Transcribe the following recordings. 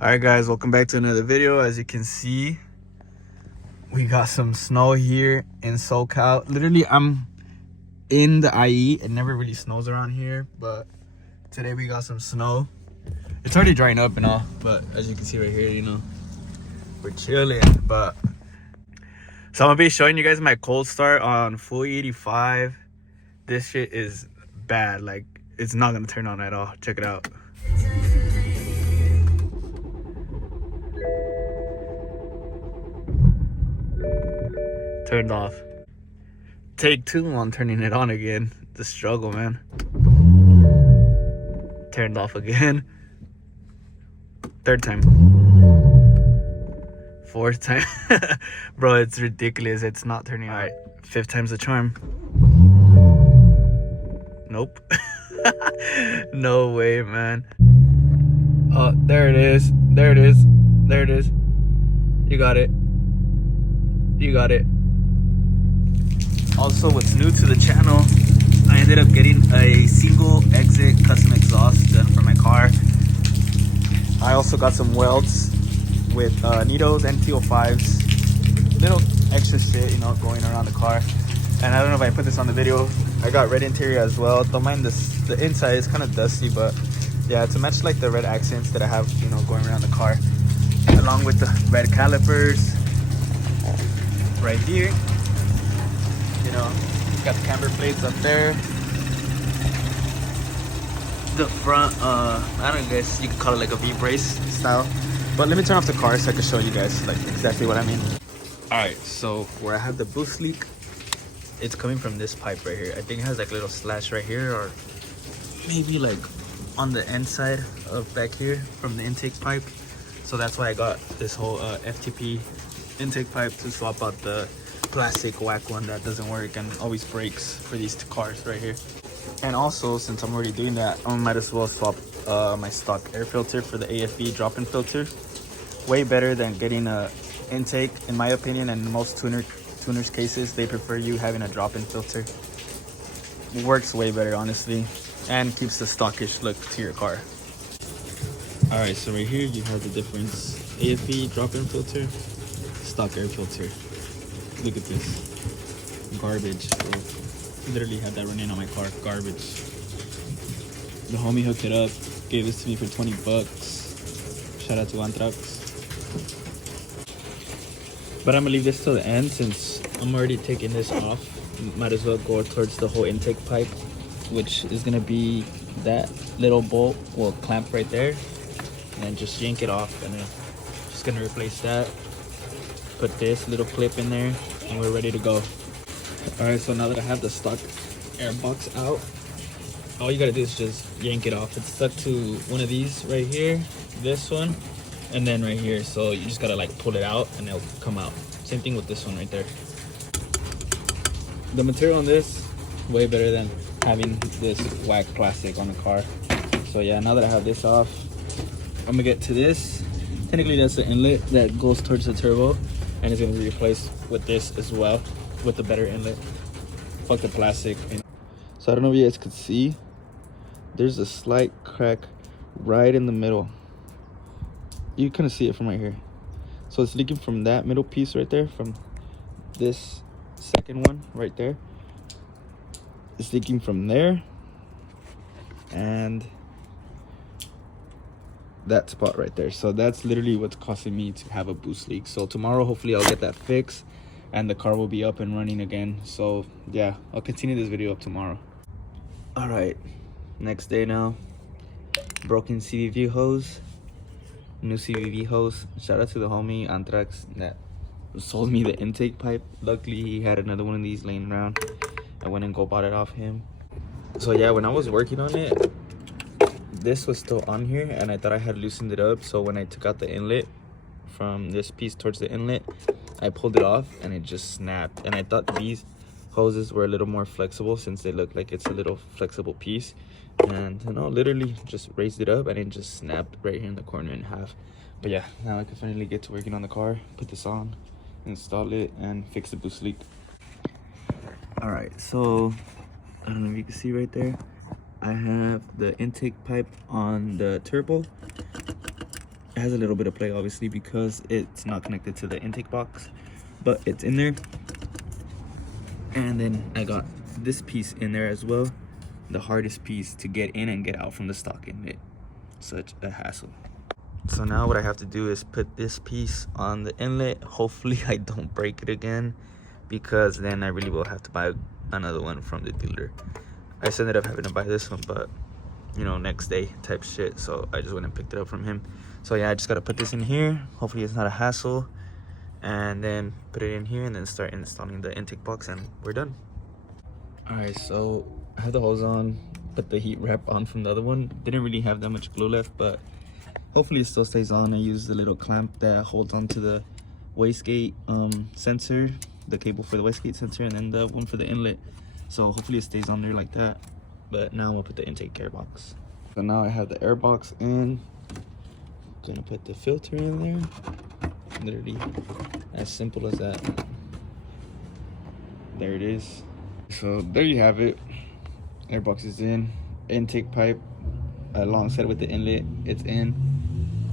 Alright guys, welcome back to another video. As you can see, we got some snow here in SoCal. Literally, I'm in the IE. It never really snows around here, but today we got some snow. It's already drying up and all, but as you can see right here, you know, we're chilling. But so I'm gonna be showing you guys my cold start on full 85. This shit is bad. Like, it's not gonna turn on at all. Check it out. Turned off. Take two on turning it on again. The struggle, man. Turned off again. Third time. Fourth time. Bro, it's ridiculous. It's not turning on. Alright, fifth time's the charm. Nope. No way, man. Oh, there it is. There it is. There it is. You got it. You got it. Also, what's new to the channel, I ended up getting a single exit custom exhaust done for my car. I also got some welds with Nitos and T05s. Little extra shit, you know, going around the car. And I don't know if I put this on the video. I got red interior as well. Don't mind this. The inside is kind of dusty, but yeah, to match like the red accents that I have, you know, going around the car. Along with the red calipers right here. You know, got the camber plates up there. The front, I don't guess you could call it like a V-brace style. But let me turn off the car so I can show you guys like exactly what I mean. Alright, so where I have the boost leak, it's coming from this pipe right here. I think it has like a little slash right here, or maybe like on the end side of back here from the intake pipe. So that's why I got this whole FTP intake pipe to swap out the plastic whack one that doesn't work and always breaks for these two cars right here. And also, since I'm already doing that, I might as well swap my stock air filter for the AFE drop-in filter. Way better than getting a intake, in my opinion, and in most tuners cases they prefer you having a drop-in filter. It works way better, honestly, and keeps the stockish look to your car. Alright, so right here you have the difference. AFE drop-in filter, stock air filter. Look at this. Garbage. Bro. Literally had that running on my car. Garbage. The homie hooked it up. Gave this to me for 20 bucks. Shout out to Anthrax. But I'm gonna leave this till the end since I'm already taking this off. Might as well go towards the whole intake pipe, which is gonna be that little bolt, well, clamp right there. And then just yank it off, and then just gonna replace that. Put this little clip in there and we're ready to go. All right, so now that I have the stock air box out, all you gotta do is just yank it off. It's stuck to one of these right here, this one, and then right here. So you just gotta like pull it out and it'll come out. Same thing with this one right there. The material on this, way better than having this whack plastic on the car. So yeah, now that I have this off, I'm gonna get to this. Technically that's the inlet that goes towards the turbo, and it's gonna be replaced with this as well, with the better inlet. Fuck the plastic. So I don't know if you guys could see, there's a slight crack right in the middle. You couldn't see it from right here. So it's leaking from that middle piece right there, from this second one right there. It's leaking from there and that spot right there. So that's literally what's causing me to have a boost leak. So tomorrow hopefully I'll get that fixed and the car will be up and running again. So yeah, I'll continue this video up tomorrow. All right, next day now. Broken CVV hose, new CVV hose. Shout out to the homie Anthrax that sold me the intake pipe. Luckily he had another one of these laying around. I went and bought it off him. So yeah, when I was working on it, this was still on here and I thought I had loosened it up. So when I took out the inlet from this piece towards the inlet, I pulled it off and it just snapped. And I thought these hoses were a little more flexible since they look like it's a little flexible piece. And you know, literally just raised it up and it just snapped right here in the corner in half. But yeah, now I can finally get to working on the car, put this on, install it, and fix the boost leak. All right, so I don't know if you can see right there, I have the intake pipe on the turbo It has a little bit of play, obviously, because it's not connected to the intake box, but it's in there. And then I got this piece in there as well, the hardest piece to get in and get out from the stock inlet. Such a hassle. So now what I have to do is put this piece on the inlet. Hopefully I don't break it again, because then I really will have to buy another one from the dealer. I just ended up having to buy this one, but you know, next day type shit, so I just went and picked it up from him. So yeah, I just gotta put this in here. Hopefully it's not a hassle, and then put it in here and then start installing the intake box, and we're done. All right, so I have the hose on, put the heat wrap on from the other one. Didn't really have that much glue left, but hopefully it still stays on. I used the little clamp that holds onto the wastegate sensor, the cable for the wastegate sensor, and then the one for the inlet. So hopefully it stays on there like that. But now I'll put the intake air box. So now I have the air box in. Gonna put the filter in there. Literally as simple as that. There it is. So there you have it. Air box is in. Intake pipe alongside with the inlet, it's in.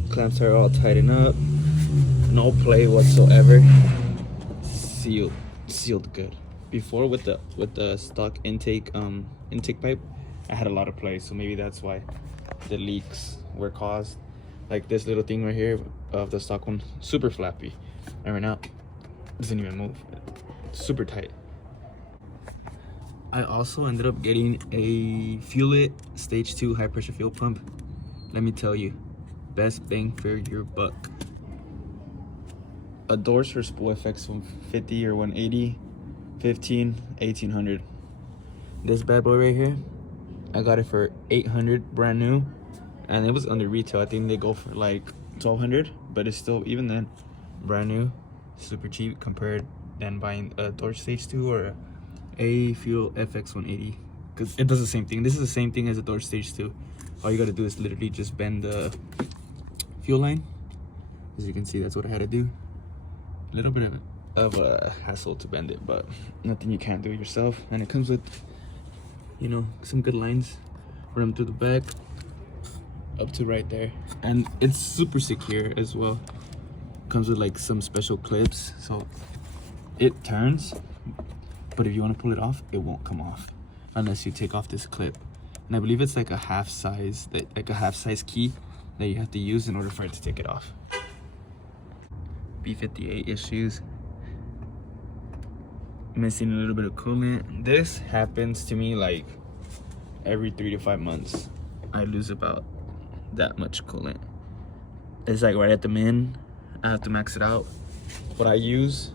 Clamps are all tightened up. No play whatsoever. Sealed good. Before with the stock intake pipe, I had a lot of play, so maybe that's why the leaks were caused. Like this little thing right here of the stock one, super flappy, and right now it doesn't even move. It's super tight. I also ended up getting a FuelIt stage 2 high pressure fuel pump. Let me tell you, best bang for your buck. A doors for spool FX 150 or 180, 15, 1800. This bad boy right here, I got it for 800 brand new, and it was under retail. I think they go for like 1200, but it's still, even then, brand new, super cheap compared than buying a door stage 2 or a fuel FX 180, because it does the same thing. This is the same thing as a door stage 2. All you got to do is literally just bend the fuel line. As you can see, that's what I had to do. A little bit of a hassle to bend it, but nothing you can't do yourself. And it comes with, you know, some good lines. Run through the back up to right there, and it's super secure as well. Comes with like some special clips, so it turns, but if you want to pull it off, it won't come off unless you take off this clip. And I believe it's like a half size key that you have to use in order for it to take it off. B58 issues. Missing a little bit of coolant. This happens to me like every 3 to 5 months. I lose about that much coolant. It's like right at the min. I have to max it out. What I use,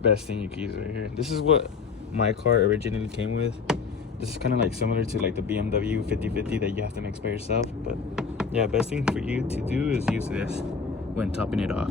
best thing you can use right here. This is what my car originally came with. This is kind of like similar to like the BMW 5050 that you have to mix by yourself, but yeah, best thing for you to do is use this when topping it off.